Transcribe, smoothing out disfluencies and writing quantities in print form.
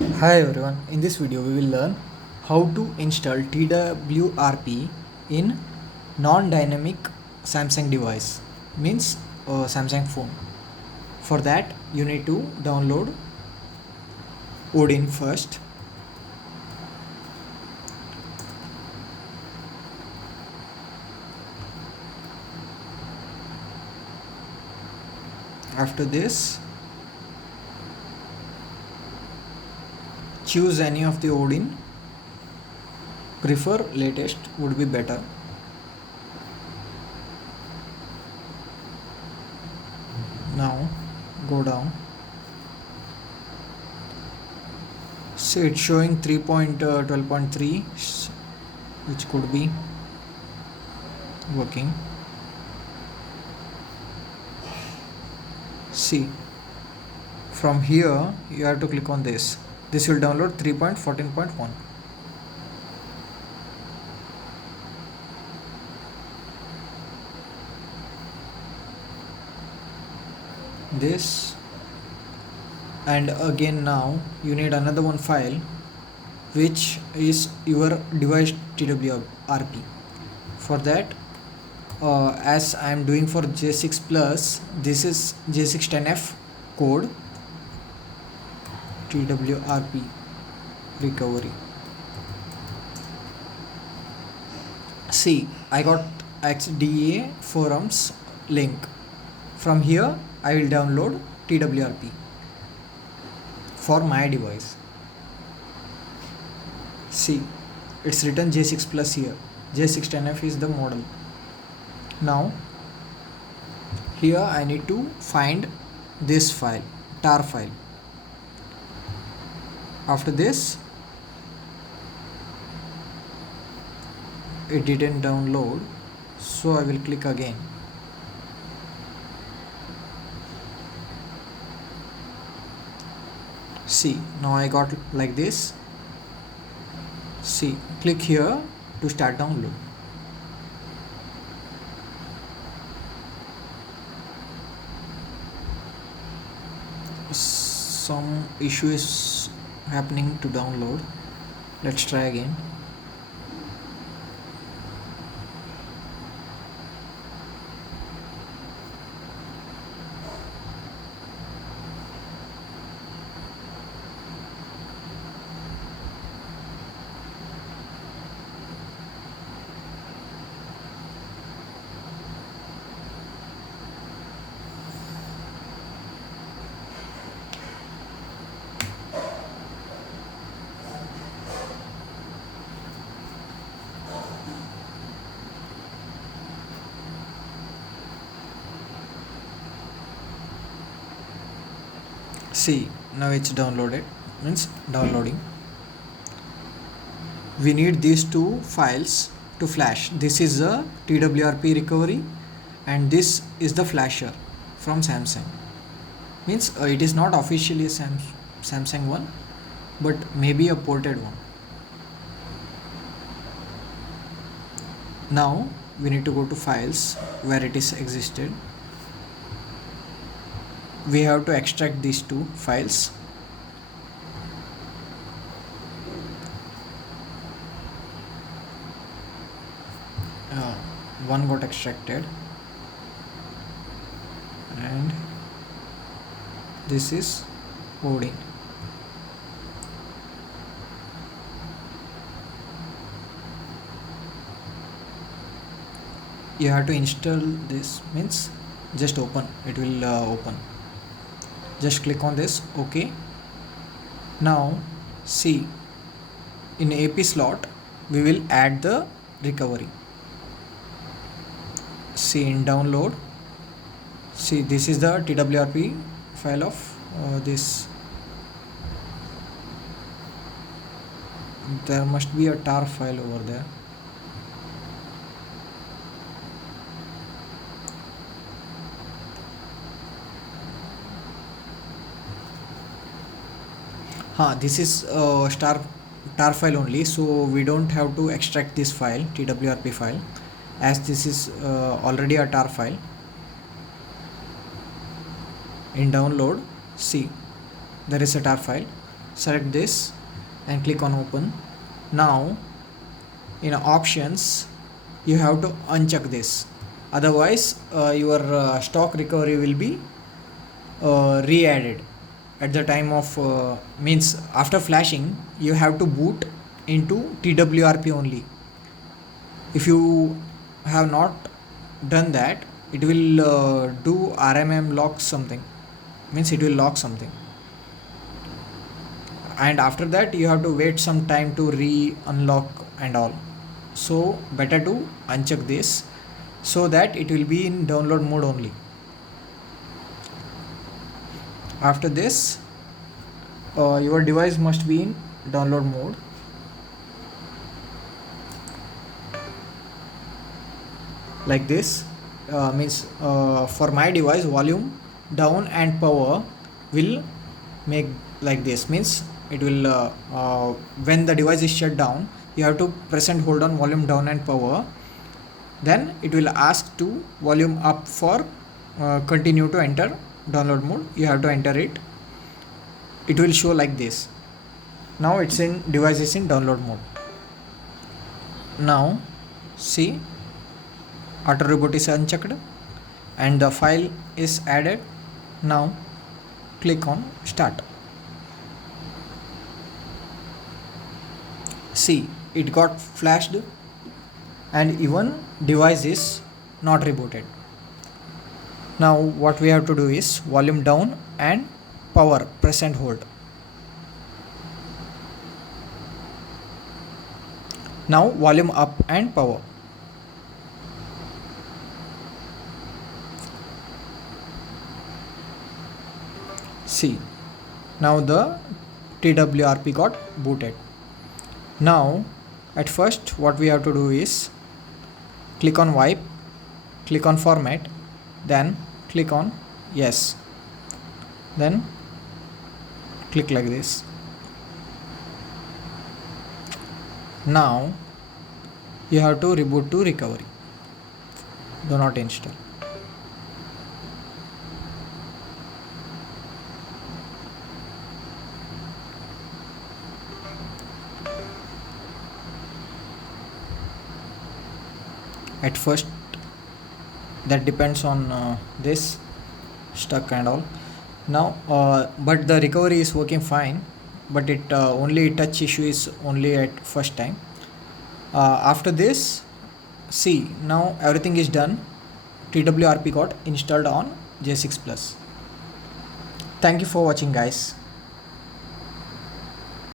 Hi everyone, in this video we will learn how to install TWRP in non-dynamic Samsung device, means Samsung phone. For that you need to download Odin first. After this, choose any of the Odin. Prefer latest would be better. Now go down. See, it's showing 3.12.3, which could be working. See, from here you have to click on this. This will download 3.14.1. This, and again now you need another one file which is your device TWRP. For that, as I am doing for J6 plus, this is J610F code TWRP recovery. See, I got XDA forums link. From here I will download TWRP for my device. See, it's written J6 plus here. J610F is the model. Now here I need to find this file, tar file. After this, it didn't download, so I will click again. See, now I got like this. See, click here to start download. Some issue is happening to download. Let's try again. See, now it's downloaded, means downloading. We need these two files to flash. This is a TWRP recovery and this is the flasher from Samsung. Means it is not officially a Samsung one, but maybe a ported one. Now we need to go to files where it is existed. We have to extract these two files. One got extracted and this is Odin. You have to install this, means just open, it will open. Just click on this, OK. Now see, in AP slot we will add the recovery. See, in download, see, this is the TWRP file of this. There must be a tar file over there. This is tar file only, so we don't have to extract this file, TWRP file, as this is already a tar file. In download, see, there is a tar file. select this and click on open. Now in options you have to uncheck this, otherwise your stock recovery will be re-added at the time of means after flashing you have to boot into TWRP only. If you have not done that, it will do RMM lock something, means it will lock something, and after that you have to wait some time to re-unlock and all. So better to uncheck this so that it will be in download mode only. After this your device must be in download mode. Like this means for my device volume down and power will make like this, means it will when the device is shut down you have to press and hold on volume down and power, then it will ask to volume up for continue to enter download mode. You have to enter it, it will show like this. Now it's in device is in download mode. Now see, auto reboot is unchecked and the file is added. Now click on start. See, it got flashed and even device is not rebooted. Now what we have to do is volume down and power press and hold. Now volume up and power. See, now the TWRP got booted. Now at first what we have to do is click on wipe, click on format, then click on yes, then click like this. Now you have to reboot to recovery, do not install. At first that depends on this stuck and all. Now but the recovery is working fine, but it only touch issue is only at first time. After this, see, now everything is done. TWRP got installed on J6 Plus. Thank you for watching, guys.